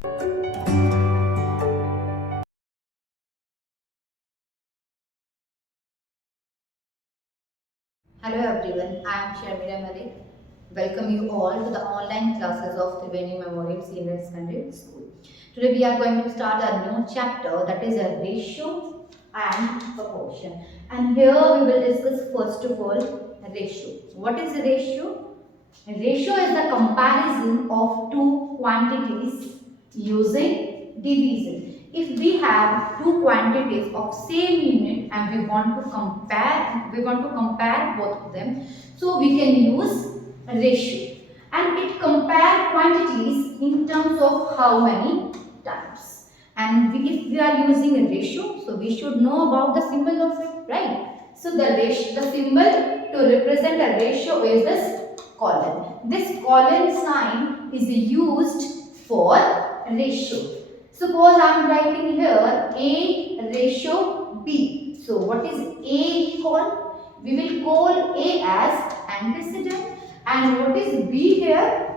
Hello everyone, I am Sharmila Malik. Welcome you all to the online classes of Triveni Memorial Senior Secondary School. Today we are going to start a new chapter, that is a ratio and proportion. And here we will discuss first of all ratio. What is a ratio? A ratio is the comparison of two quantities using division. If we have two quantities of same unit and we want to compare both of them, so we can use a ratio, and it compare quantities in terms of how many times. And if we are using a ratio, so we should know about the symbol of it, right? So the symbol to represent a ratio is this colon. This colon sign is used for ratio. Suppose I am writing here A ratio B. So what is A equal? We will call A as antecedent, and what is B here?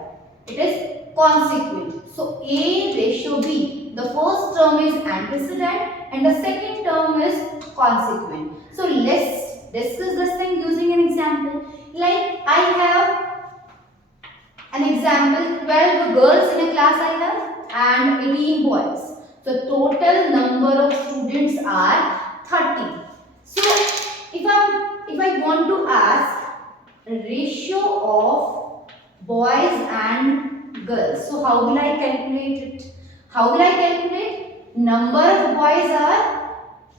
It is consequent. So A ratio B. The first term is antecedent and the second term is consequent. So let's discuss this thing using an example. Like I have an example, 12 girls in a class I have and 18 boys. So total number of students are 30. So if I want to ask ratio of boys and girls, so how will I calculate it? How will I calculate? Number of boys are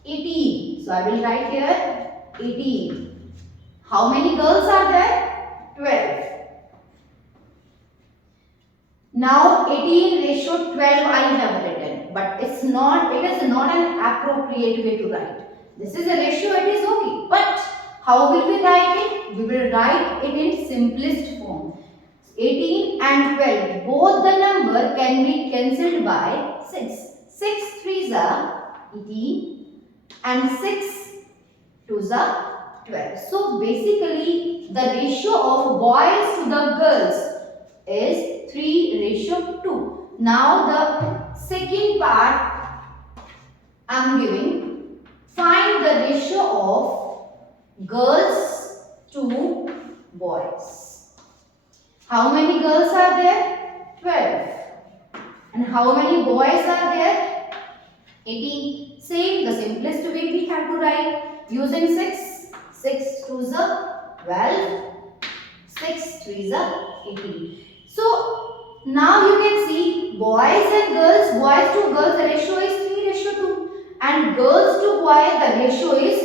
18. So I will write here 18. How many girls are there? 12. Now 18 ratio 12 I have written, but it is not an appropriate way to write. This is a ratio, it is okay. But how will we write it? We will write it in simplest form. 18 and 12, both the number can be cancelled by 6. 6 3s are 18 and 6 2s are 12. So basically the ratio of boys to the girls is 3:2. Now the second part I am giving, find the ratio of girls to boys. How many girls are there? 12. And how many boys are there? 18. Same, the simplest way we have to write using 6. 6 2s are 12. 6 3s are 18. So now you can see boys and girls, boys to girls the ratio is 3:2 and girls to boys the ratio is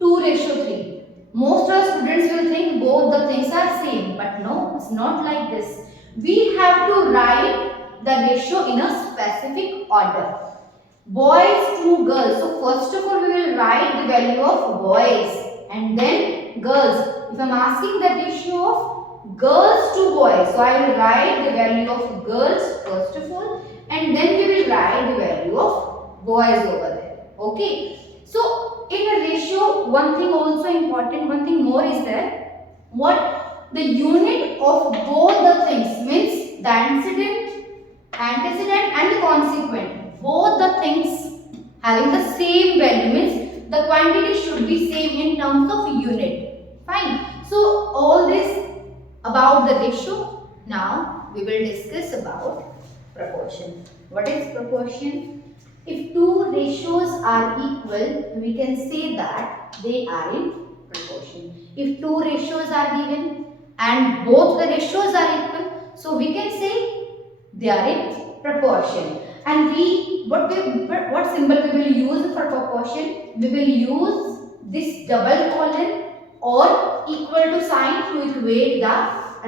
2:3. Most of students will think both the things are same, but no, it's not like this. We have to write the ratio in a specific order. Boys to girls. So first of all we will write the value of boys and then girls. If I am asking the ratio of girls to boys, so I will write the value of girls first of all and then we will write the value of boys over there. Okay. So in a ratio, one thing also important, one thing more is there. What? The unit of both the things means the antecedent and the consequent. Both the things having the same value means the quantity should be same in terms of unit. Fine. So all this about the ratio. Now we will discuss about proportion. What is proportion? If two ratios are equal, we can say that they are in proportion. If two ratios are given and both the ratios are equal, so we can say they are in proportion. And what symbol we will use for proportion? We will use this double colon or equal to sign to equate the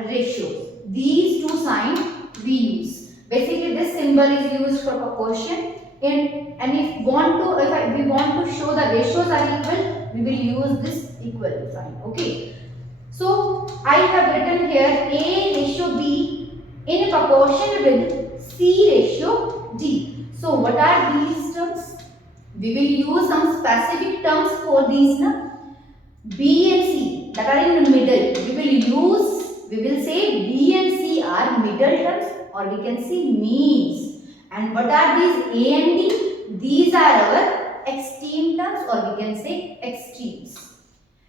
ratio. These two signs we use. Basically this symbol is used for proportion, and if we want to show the ratios are equal, we will use this equal to sign. Okay. So I have written here A ratio B in proportion with C ratio D. So what are these terms? We will use some specific terms for these. B and C that are in the middle, we will say B and C are middle terms, or we can say means, And what are these A and D? These are our extreme terms, or we can say extremes.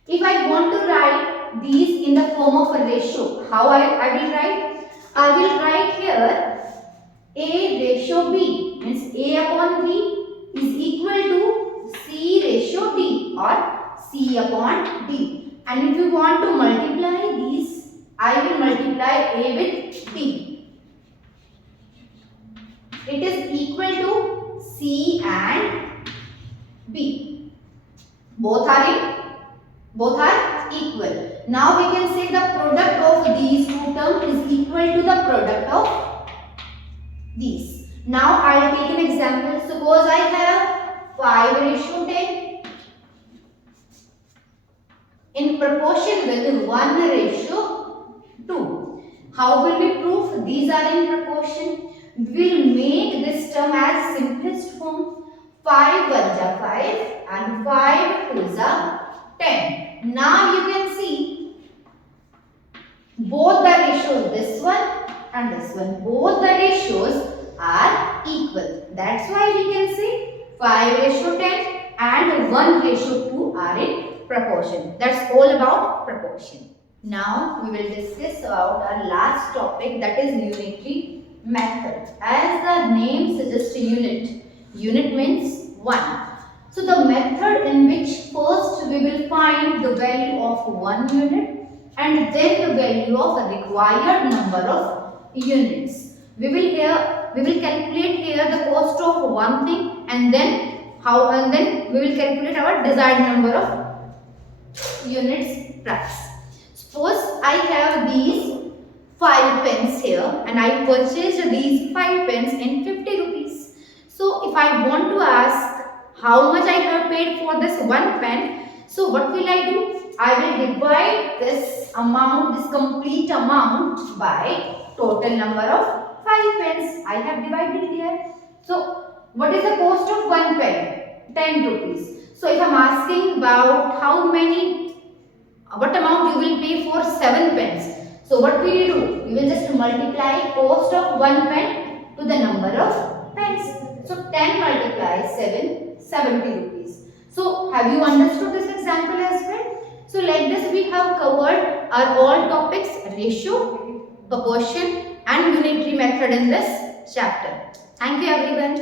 If I want to write these in the form of a ratio, how I will write? I will write here A ratio B, means A upon B is equal to C ratio D or C upon D. And if you want to multiply these, I will multiply A with D. It is equal to C and B. Both are equal. Now we can say the product of these two terms is equal to the product of these. Now I will take an example. Suppose I have 5:10 in proportion with 1:2. How will we prove these are in proportion? We will make this term as simplest form. 5 1 ja 5 and 5 2 ja 10. Now you can see both the ratios, this one and this one, both the ratios are equal. That's why we can say 5:10 and 1:2 are in proportion. That's all about proportion. Now we will discuss about our last topic, that is unitary method. As the name suggests, unit. Unit means 1. So the method in which first we will find the value of 1 unit and then the value of a required number of units. We will calculate here the cost of one thing, and then we will calculate our desired number of units price. Suppose I have these 5 pens here and I purchased these 5 pens in 50 rupees. So if I want to ask how much I have paid for this one pen, so what will I do? I will divide this amount, this complete amount by total number of 5 pens. I have divided here. So what is the cost of one pen? 10 rupees. So if I am asking about what amount you will pay for 7 pens. So what will you do? You will just multiply cost of one pen to the number of pens. So 10 multiplies 7, 70 rupees. So have you understood this example as well? So like this we have covered our all topics, ratio, proportion and unitary method in this chapter. Thank you everyone.